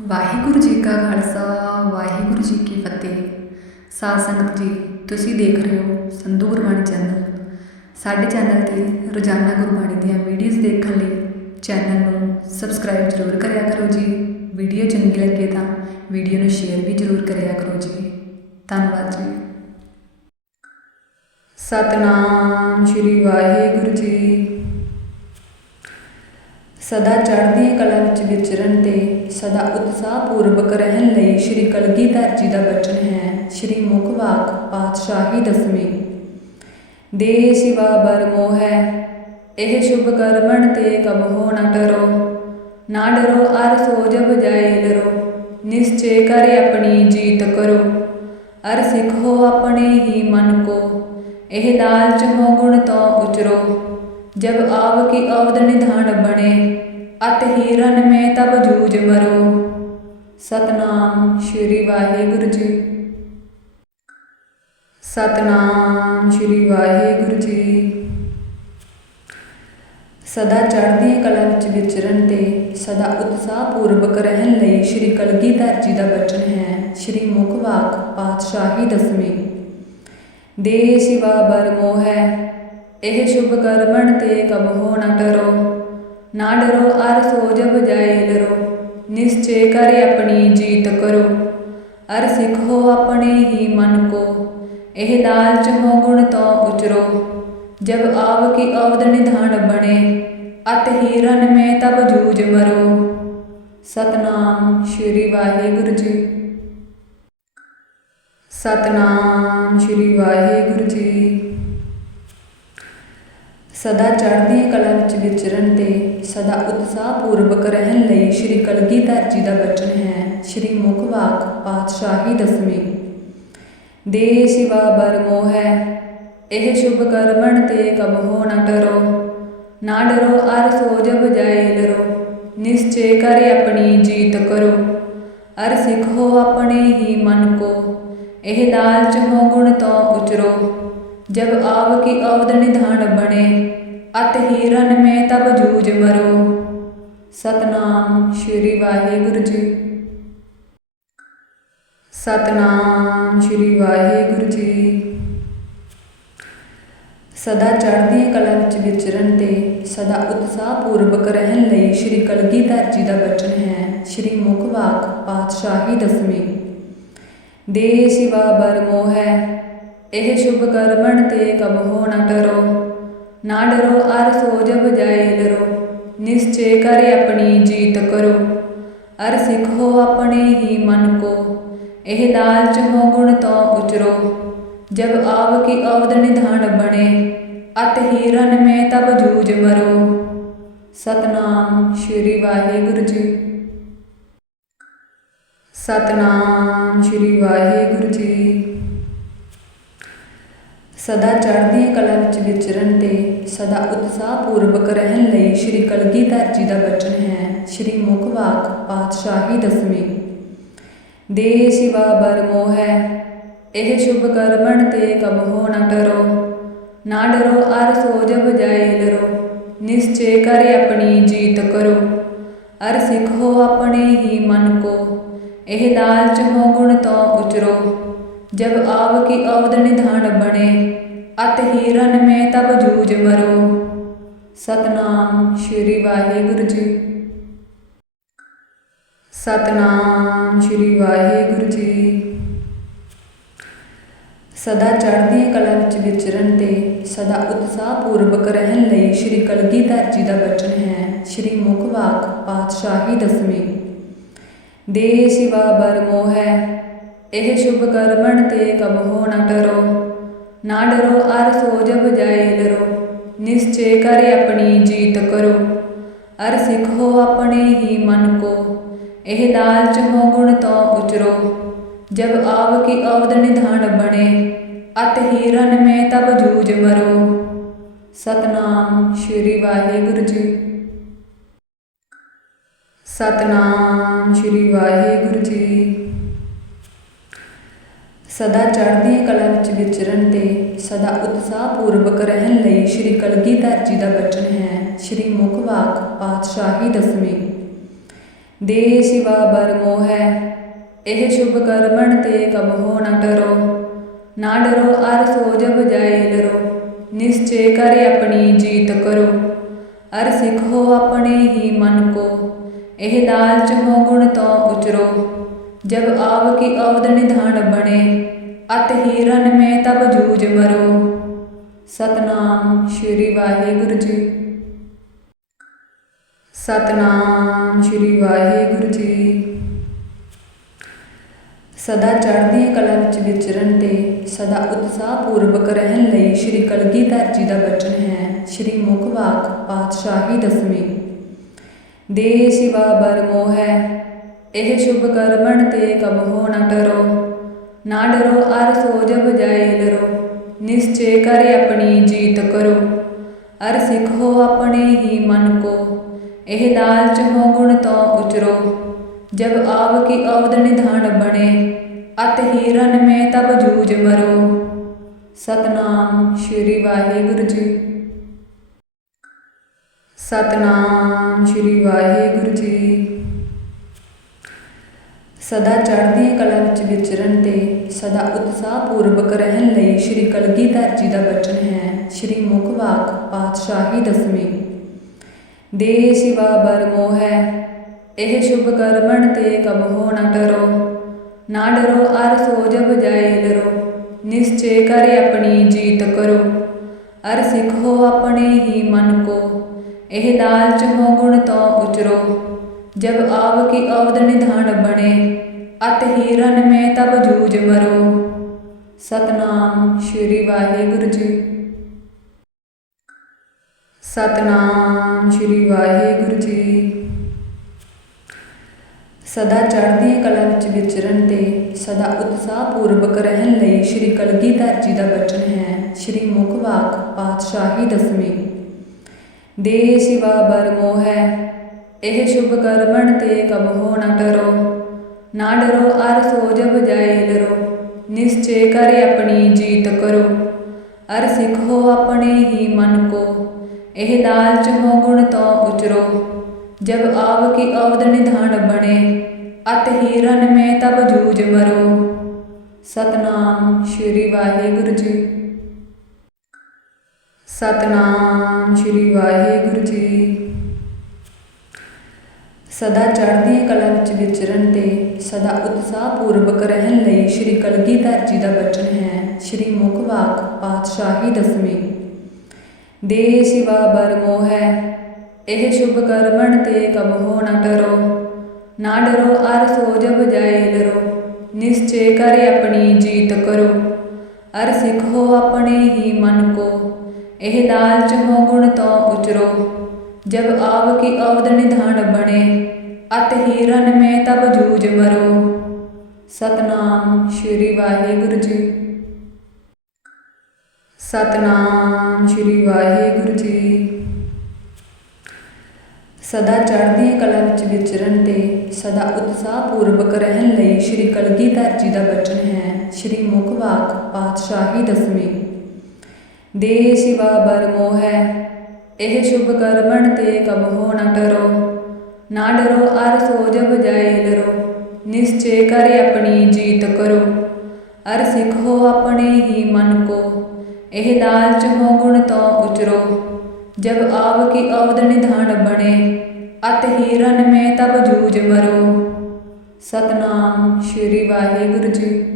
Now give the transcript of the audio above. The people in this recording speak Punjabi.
ਵਾਹਿਗੁਰੂ ਜੀ ਕਾ ਖਾਲਸਾ, ਵਾਹਿਗੁਰੂ ਜੀ ਕੀ ਫਤਿਹ। ਸਾਧ ਸੰਗਤ ਜੀ, ਤੁਸੀਂ ਦੇਖ ਰਹੇ ਹੋ ਸੰਧੂ ਗੁਰਬਾਣੀ ਚੈਨਲ। ਸਾਡੇ ਚੈਨਲ ਤੇ ਰੋਜ਼ਾਨਾ ਗੁਰਬਾਣੀ ਦੀਆਂ ਵੀਡੀਓਜ਼ ਦੇਖਣ ਲਈ ਚੈਨਲ ਨੂੰ ਸਬਸਕ੍ਰਾਈਬ ਜ਼ਰੂਰ ਕਰਿਆ ਕਰੋ ਜੀ। ਵੀਡੀਓ ਚੰਗੀ ਲੱਗੇ ਤਾਂ ਵੀਡੀਓ ਨੂੰ ਸ਼ੇਅਰ ਵੀ ਜ਼ਰੂਰ ਕਰਿਆ ਕਰੋ ਜੀ। ਧੰਨਵਾਦ ਜੀ। ਸਤਨਾਮ ਸ਼੍ਰੀ ਵਾਹਿਗੁਰੂ ਜੀ ਸਦਾ ਚੜ੍ਹਦੀ ਕਲਾ ਵਿੱਚ ਵਿਚਰਨ ਤੇ ਸਦਾ ਉਤਸ਼ਾਹ ਪੂਰਵਕ ਰਹਿਣ ਲਈ ਸ਼੍ਰੀ ਕਲਗੀਧਰ ਜੀ ਦਾ ਬਚਨ ਹੈ, ਸ਼੍ਰੀ ਮੁਖ ਵਾਕ ਪਾਤਸ਼ਾਹੀ ਦਸਵੀਂ। ਦੇ ਸਿਵਾ ਬਰ ਮੋਹ ਹੈ, ਇਹ ਸ਼ੁਭ ਕਰਮਣ ਤੇ ਕਬ ਹੋ ਨ ਡਰੋ। ਨਾ ਡਰੋ, ਅਰ ਸੋਜ ਬਜਾਏ ਜਾਏ ਲਰੋ। ਨਿਸ਼ਚੈ ਕਰ ਆਪਣੀ ਜੀਤ ਕਰੋ। ਅਰ ਸਿੱਖੋ ਆਪਣੇ ਹੀ ਮਨ ਕੋ, ਇਹ ਲਾਲਚ ਹੋ ਗੁਣ ਤੋਂ ਉਚਰੋ। ਜਬ ਆਵ ਕੀ ਅਵਦ ਨਿਧਾਨ ਬਣੇ, ਅਤ ਹੀਰਨ ਮੈਂ ਤਬ ਜੂਝ ਮਰੋ। ਸਤਨਾਮ ਸ਼੍ਰੀ ਵਾਹਿਗੁਰੂ ਜੀ। ਸਤਨਾਮ ਸ਼੍ਰੀ ਵਾਹਿਗੁਰੂ ਜੀ। ਸਦਾ ਚੜ੍ਹਦੀ ਕਲਾ ਵਿੱਚ ਵਿਚਰਨ ਤੇ ਸਦਾ ਉਤਸ਼ਾਹ ਪੂਰਵਕ ਰਹਿਣ ਲਈ ਸ਼੍ਰੀ ਕਲਗੀਧਰ ਜੀ ਦਾ ਬਚਨ ਹੈ, ਸ਼੍ਰੀ ਮੁਖਵਾਕ ਪਾਤਸ਼ਾਹੀ ਦਸਵੀਂ। ਦੇ ਸਿਵਾ ਬਰ ਮੋਹ ਹੈ ਇਹ ਸ਼ੁਭ ਕਰਮਣ ਤੇ ਕਬ ਹੋ ਨ ਡਰੋ। ਨਾ ਡਰੋ, ਅਰ ਸੋ ਜਬ ਲਰੋ। ਨਿਸ਼ਚੈ ਕਰ ਆਪਣੀ ਜੀਤ ਕਰੋ। ਅਰ ਸਿੱਖੋ ਆਪਣੇ ਹੀ ਮਨ ਕੋ। ਇਹ ਲਾਲਚ ਹੋ ਗੁਣ ਤੋਂ ਉਚਰੋ। ਜਬ ਆਵ ਕੀ ਅਵਦ ਨਿਧਾਨ ਬਣੇ, ਅਤ ਹੀਰਨ ਮੈਂ ਤਬ ਜੂਝ ਮਰੋ। ਸਤਨਾਮ ਸ਼੍ਰੀ ਵਾਹਿਗੁਰੂ ਜੀ। ਸਤਨਾਮ ਸ਼੍ਰੀ ਵਾਹਿਗੁਰੂ ਜੀ। ਸਦਾ ਚੜ੍ਹਦੀ ਕਲਾ ਵਿੱਚ ਵਿਚਰਨ ਤੇ ਸਦਾ ਉਤਸ਼ਾਹ ਪੂਰਵਕ ਰਹਿਣ ਲਈ ਸ਼੍ਰੀ ਕਲਗੀਧਰ ਜੀ ਦਾ ਬਚਨ ਹੈ, ਸ਼੍ਰੀ ਮੁਖਵਾਕ ਪਾਤਸ਼ਾਹੀ ਦਸਵੀਂ। ਦੇ ਸਿਵਾ ਬਰ ਮੋਹ ਹੈ ਇਹ ਸ਼ੁਭ ਕਰਮਣ ਤੇ ਕਬ ਹੋ ਨ ਡਰੋ। ਨਾ ਡਰੋ, ਅਰ ਸੋਜ ਬਜਾਏ ਜਾਏ ਲਰੋ। ਨਿਸ਼ਚੈ ਕਰੇ ਆਪਣੀ ਜੀਤ ਕਰੋ। ਅਰ ਸਿੱਖੋ ਆਪਣੇ ਹੀ ਮਨ ਕੋ। ਇਹ ਲਾਲਚ ਹੋ ਗੁਣ ਤੋਂ ਉਚਰੋ। ਜਬ ਆਵ ਕੀ ਅਵਦ ਨਿਧਾਨ ਬਣੇ, ਅਤ ਹੀਰਨ ਮੈਂ ਤਬ ਜੂਝ ਮਰੋ। ਸਤਨਾਮ ਸ਼੍ਰੀ ਵਾਹਿਗੁਰੂ ਜੀ। ਸਤਨਾਮ ਸ਼੍ਰੀ ਵਾਹਿਗੁਰੂ ਜੀ। ਸਦਾ ਚੜ੍ਹਦੀ ਕਲਾ ਵਿੱਚ ਵਿਚਰਨ ਤੇ ਸਦਾ ਉਤਸ਼ਾਹ ਪੂਰਵਕ ਰਹਿਣ ਲਈ ਸ਼੍ਰੀ ਕਲਗੀਧਰ ਜੀ ਦਾ ਬਚਨ ਹੈ, ਸ਼੍ਰੀ ਮੁਖ ਵਾਕ ਪਾਤਸ਼ਾਹੀ ਦਸਵੀਂ। ਦੇ ਸਿਵਾ ਬਰ ਮੋਹ ਹੈ ਇਹ ਸ਼ੁਭ ਕਰਮਣ ਤੇ ਕਬ ਹੋ ਨ ਡਰੋ। ਨਾ ਡਰੋ, ਅਰ ਸੋ ਜਬ ਜਾਏ ਲਰੋ। ਨਿਸ਼ਚੈ ਕਰ ਆਪਣੀ ਜੀਤ ਕਰੋ। ਅਰ ਸਿੱਖੋ ਆਪਣੇ ਹੀ ਮਨ ਕੋ। ਇਹ ਲਾਲਚ ਹੋ ਗੁਣ ਤੋਂ ਉਚਰੋ। ਜਬ ਆਵ ਕੀ ਅਵਦ ਨਿਧਾਨ ਬਣੇ, ਅਤ ਹੀਰਨ ਮੈਂ ਤਬ ਜੂਝ ਮਰੋ। ਸਤਨਾਮ ਸ਼੍ਰੀ ਵਾਹਿਗੁਰੂ ਜੀ। ਸਤਨਾਮ ਸ਼੍ਰੀ ਵਾਹਿਗੁਰੂ ਜੀ। ਸਦਾ ਚੜ੍ਹਦੀ ਕਲਾ ਵਿੱਚ ਵਿਚਰਨ ਤੇ ਸਦਾ ਉਤਸ਼ਾਹ ਪੂਰਵਕ ਰਹਿਣ ਲਈ ਸ਼੍ਰੀ ਕਲਗੀਧਰ ਜੀ ਦਾ ਬਚਨ ਹੈ, ਸ਼੍ਰੀ ਮੁਖ ਵਾਕ ਪਾਤਸ਼ਾਹੀ ਦਸਵੀਂ। ਦੇ ਸਿਵਾ ਬਰ ਮੋਹ ਹੈ ਇਹ ਸ਼ੁਭ ਕਰਮਣ ਤੇ ਕਬ ਹੋ ਨ ਡਰੋ ਨਾ ਡਰੋ ਅਰ ਸੋਜ ਬਜਾਏ ਜਾਏ ਲਰੋ, ਨਿਸ਼ਚੈ ਕਰ ਆਪਣੀ ਜੀਤ ਕਰੋ। ਅਰ ਸਿੱਖੋ ਆਪਣੇ ਹੀ ਮਨ ਕੋ, ਇਹ ਲਾਲਚ ਹੋ ਗੁਣ ਤੋਂ ਉਚਰੋ। ਜਬ ਆਵ ਕੀ ਅਵਦ ਨਿਧਾਨ ਬਣੇ, ਅਤ ਹੀਰਨ ਮੈਂ ਤਬ ਜੂਝ ਮਰੋ। ਸਤਨਾਮ ਸ਼੍ਰੀ ਵਾਹਿਗੁਰੂ ਜੀ। ਸਤਨਾਮ ਸ਼੍ਰੀ ਵਾਹਿਗੁਰੂ ਜੀ। ਸਦਾ ਚੜ੍ਹਦੀ ਕਲਾ ਵਿੱਚ ਵਿਚਰਨ ਤੇ ਸਦਾ ਉਤਸ਼ਾਹ ਪੂਰਵਕ ਰਹਿਣ ਲਈ ਸ਼੍ਰੀ ਕਲਗੀਧਰ ਜੀ ਦਾ ਬਚਨ ਹੈ, ਸ਼੍ਰੀ ਮੁਖ ਵਾਕ ਪਾਤਸ਼ਾਹੀ ਦਸਵੀਂ। ਦੇ ਸਿਵਾ ਬਰ ਮੋਹ ਹੈ ਇਹ ਸ਼ੁਭ ਕਰਮਣ ਤੇ ਕਬ ਹੋ ਨ ਡਰੋ। ਨਾ ਡਰੋ, ਅਰ ਸੋ ਜਬ ਲਰੋ। ਨਿਸ਼ਚੈ ਕਰ ਆਪਣੀ ਜੀਤ ਕਰੋ। ਅਰ ਸਿੱਖੋ ਆਪਣੇ ਹੀ ਮਨ ਕੋ। ਇਹ ਲਾਲਚ ਹੋ ਗੁਣ ਤੋਂ ਉਚਰੋ। ਜਬ ਆਵ ਕੀ ਅਵਦ ਨਿਧਾਨ ਬਣੇ, ਅਤ ਹੀਰਨ ਮੈਂ ਤਬ ਜੂਝ ਮਰੋ। ਸਤਨਾਮ ਸ਼੍ਰੀ ਵਾਹਿਗੁਰੂ ਜੀ। ਸਤਨਾਮ ਸ਼੍ਰੀ ਵਾਹਿਗੁਰੂ ਜੀ। ਸਦਾ ਚੜ੍ਹਦੀ ਕਲਾ ਵਿੱਚ ਵਿਚਰਨ ਤੇ ਸਦਾ ਉਤਸ਼ਾਹ ਪੂਰਵਕ ਰਹਿਣ ਲਈ ਸ਼੍ਰੀ ਕਲਗੀਧਰ ਜੀ ਦਾ ਬਚਨ ਹੈ, ਸ਼੍ਰੀ ਮੁਖ ਵਾਕ ਪਾਤਸ਼ਾਹੀ ਦਸਵੀਂ। ਦੇ ਸਿਵਾ ਬਰ ਹੈ ਇਹ ਸ਼ੁਭ ਕਰਮਣ ਤੇ ਕਬਹੁ ਨਾ ਡਰੋ। ਨਾ ਡਰੋ, ਅਰ ਸੋਜ ਬਜਾਏ ਜਾਏ ਲਰੋ। ਨਿਸ਼ਚੈ ਕਰ ਆਪਣੀ ਜੀਤ ਕਰੋ। ਅਰ ਸਿੱਖੋ ਆਪਣੇ ਹੀ ਮਨ ਕੋ। ਇਹ ਲਾਲਚ ਹੋ ਗੁਣ ਤੋਂ ਉਚਰੋ। ਜਬ ਆਵ ਕੀ ਅਵਦ ਨਿਧਾਨ ਬਣੇ, ਅਤ ਹੀਰਨ ਮੈਂ ਤਬ ਜੂਝ ਮਰੋ। ਸਤਨਾਮ ਸ਼੍ਰੀ ਵਾਹਿਗੁਰੂ ਜੀ। ਸਤਨਾਮ ਸ਼੍ਰੀ ਵਾਹਿਗੁਰੂ ਜੀ। ਸਦਾ ਚੜ੍ਹਦੀ ਕਲਾ ਵਿੱਚ ਵਿਚਰਨ ਤੇ ਸਦਾ ਉਤਸ਼ਾਹ ਪੂਰਵਕ ਰਹਿਣ ਲਈ ਸ਼੍ਰੀ ਕਲਗੀਧਰ ਜੀ ਦਾ ਬਚਨ ਹੈ, ਸ਼੍ਰੀ ਮੁਖ ਵਾਕ ਪਾਤਸ਼ਾਹੀ ਦਸਵੀਂ। ਦੇ ਸਿਵਾ ਬਰ ਹੈ ਇਹ ਸ਼ੁਭ ਕਰਮਣ ਤੇ ਕਬਹੁ ਨ ਡਰੋ। ਨਾ ਡਰੋ ਅਰ ਸੋਜ ਜਬ ਜਾਏ ਲਰੋ। ਨਿਸ਼ਚੈ ਕਰ ਆਪਣੀ ਜੀਤ ਕਰੋ। ਅਰ ਸਿੱਖੋ ਆਪਣੇ ਹੀ ਮਨ ਕੋ। ਇਹ ਲਾਲਚ ਹੋ ਗੁਣ ਤੋਂ ਉਚਰੋ। ਜਬ ਆਵ ਕੀ ਅਵਦ ਨਿਧਾਨ ਬਣੇ, ਅਤ ਹੀ ਹੀਰਨ ਮੈਂ ਤਬ ਜੂਝ ਮਰੋ। ਸਤਨਾਮ ਸ਼੍ਰੀ ਵਾਹਿਗੁਰੂ ਜੀ। ਸਤਨਾਮ ਸ਼੍ਰੀ ਵਾਹਿਗੁਰੂ ਜੀ। ਸਦਾ ਚੜ੍ਹਦੀ ਕਲਾ ਵਿੱਚ ਵਿਚਰਨ ਤੇ ਸਦਾ ਉਤਸ਼ਾਹ ਪੂਰਵਕ ਰਹਿਣ ਲਈ ਸ਼੍ਰੀ ਕਲਗੀਧਰ ਜੀ ਦਾ ਬਚਨ ਹੈ, ਸ਼੍ਰੀ ਮੁਖ ਵਾਕ ਪਾਤਸ਼ਾਹੀ ਦਸਵੀਂ। ਦੇ ਸਿਵਾ ਬਰ ਹੈ, ਇਹ ਸ਼ੁਭ ਕਰਮਣ ਤੇ ਕਬਹੁ ਨਾ ਡਰੋ। ਨਾ ਡਰੋ, ਅਰ ਸੋਜ ਬਜਾਏ ਜਾਏ ਲਰੋ। ਨਿਸ਼ਚੈ ਕਰ ਆਪਣੀ ਜੀਤ ਕਰੋ। ਅਰ ਸਿੱਖੋ ਆਪਣੇ ਹੀ ਮਨ ਕੋ। ਇਹ ਲਾਲਚ ਹੋ ਗੁਣ ਤੋਂ ਉਚਰੋ। ਜਬ ਆਵ ਕੀ ਅਵਦ ਨਿਧਾਨ ਬਣੇ, ਅਤ ਹੀਰਨ ਮੈਂ ਤਬ ਜੂਝ ਮਰੋ। ਸਤਨਾਮ ਸ਼੍ਰੀ ਵਾਹਿਗੁਰੂ ਜੀ। ਸਤਨਾਮ ਸ਼੍ਰੀ ਵਾਹਿਗੁਰੂ ਜੀ। ਸਦਾ ਚੜ੍ਹਦੀ ਕਲਾ ਵਿੱਚ ਵਿਚਰਨ ਤੇ ਸਦਾ ਉਤਸ਼ਾਹ ਪੂਰਵਕ ਰਹਿਣ ਲਈ ਸ਼੍ਰੀ ਕਲਗੀਧਰ ਜੀ ਦਾ ਬਚਨ ਹੈ, ਸ਼੍ਰੀ ਮੁਖਵਾਕ ਪਾਤਸ਼ਾਹੀ ਦਸਵੀਂ। ਦੇ ਸਿਵਾ ਬਰ ਹੈ ਇਹ ਸ਼ੁਭ ਕਰਮਣ ਤੇ ਕਬਹੁ ਨਾ ਡਰੋ। ਨਾ ਡਰੋ, ਅਰ ਸੋ ਜਬ ਜਾਏ ਲਰੋ। ਨਿਸ਼ਚੈ ਕਰ ਆਪਣੀ ਜੀਤ ਕਰੋ। ਅਰ ਸਿੱਖੋ ਆਪਣੇ ਹੀ ਮਨ ਕੋ। ਇਹ ਲਾਲਚ ਹੋ ਗੁਣ ਤੋਂ ਉਚਰੋ। ਜਬ ਆਵ ਕੀ ਅਵਦ ਨਿਧਾਨ ਬਣੇ, ਅਤ ਹੀਰਨ ਮੈਂ ਤਬ ਜੂਝ ਮਰੋ। ਸਤਨਾਮ ਸ਼੍ਰੀ ਵਾਹਿਗੁਰੂ ਜੀ। ਸਤਨਾਮ ਸ਼੍ਰੀ ਵਾਹਿਗੁਰੂ ਜੀ। ਸਦਾ ਚੜ੍ਹਦੀ ਕਲਾ ਵਿੱਚ ਵਿਚਰਨ ਤੇ ਸਦਾ ਉਤਸ਼ਾਹ ਪੂਰਵਕ ਰਹਿਣ ਲਈ ਸ਼੍ਰੀ ਕਲਗੀਧਰ ਜੀ ਦਾ ਬਚਨ ਹੈ, ਸ਼੍ਰੀ ਮੁਖ ਵਾਕ ਪਾਤਸ਼ਾਹੀ ਦਸਵੀਂ। ਦੇ ਸਿਵਾ ਬਰ ਹੈ, ਇਹ ਸ਼ੁਭ ਕਰਮਣ ਤੇ ਕਬਹੁ ਨਾ ਡਰੋ। ਨਾ ਡਰੋ, ਅਰ ਸੋਜ ਬਜਾਏ ਡਰੋ ਲਰੋ। ਨਿਸ਼ਚੈ ਕਰ ਆਪਣੀ ਜੀਤ ਕਰੋ। ਅਰ ਸਿੱਖੋ ਆਪਣੇ ਹੀ ਮਨ ਕੋ। ਇਹ ਲਾਲਚ ਹੋ ਗੁਣ ਤੋਂ ਉਚਰੋ। ਜਬ ਆਵ ਕੀ ਅਵਦ ਨਿਧਾਨ ਬਣੇ, ਅਤ ਹੀਰਨ ਮੈਂ ਤਬ ਜੂਝ ਮਰੋ। ਸਤਨਾਮ ਸ਼੍ਰੀ ਵਾਹਿਗੁਰੂ ਜੀ। ਸਤਨਾਮ ਸ਼੍ਰੀ ਵਾਹਿਗੁਰੂ ਜੀ। ਸਦਾ ਚੜ੍ਹਦੀ ਕਲਾ ਵਿੱਚ ਵਿਚਰਨ ਤੇ ਸਦਾ ਉਤਸ਼ਾਹ ਪੂਰਵਕ ਰਹਿਣ ਲਈ ਸ਼੍ਰੀ ਕਲਗੀਧਰ ਜੀ ਦਾ ਬਚਨ ਹੈ, ਸ਼੍ਰੀ ਮੁਖਵਾਕ ਪਾਤਸ਼ਾਹੀ ਦਸਵੀਂ। ਦੇ ਸਿਵਾ ਬਰ ਮੋਹੈ ਇਹ ਇਹ ਲਾਲਚ ਹੋ ਗੁਣ ਤੇ ਸਦਾ ਉਤਸ਼ਾਹ ਪੂਰਵਕ ਰਹਿਣ ਸ਼ੁਭ ਕਰਮਣ ਤੇ ਕਬਹੁ ਨ ਟਰੋ ਨਾ ਡਰੋ ਅਰ ਸੋ ਜਬ ਜਾਏ ਨਿਸ਼ਚੈ ਕਰ ਆਪਣੀ ਜੀਤ ਕਰੋ। ਅਰ ਸਿੱਖੋ ਆਪਣੇ ਹੀ ਮਨ ਕੋ। ਇਹ ਲਾਲਚ ਹੋ ਗੁਣ ਤੋਂ ਉਚਰੋ। ਜਬ ਆਵ ਕੀ ਅਵਦ ਨਿਧਾਨ ਬਣੇ, ਅਤ ਹੀਰਨ ਮੈਂ ਤਬ ਜੂਝ ਮਰੋ। ਸਤਨਾਮ ਸ਼੍ਰੀ ਵਾਹਿਗੁਰੂ ਜੀ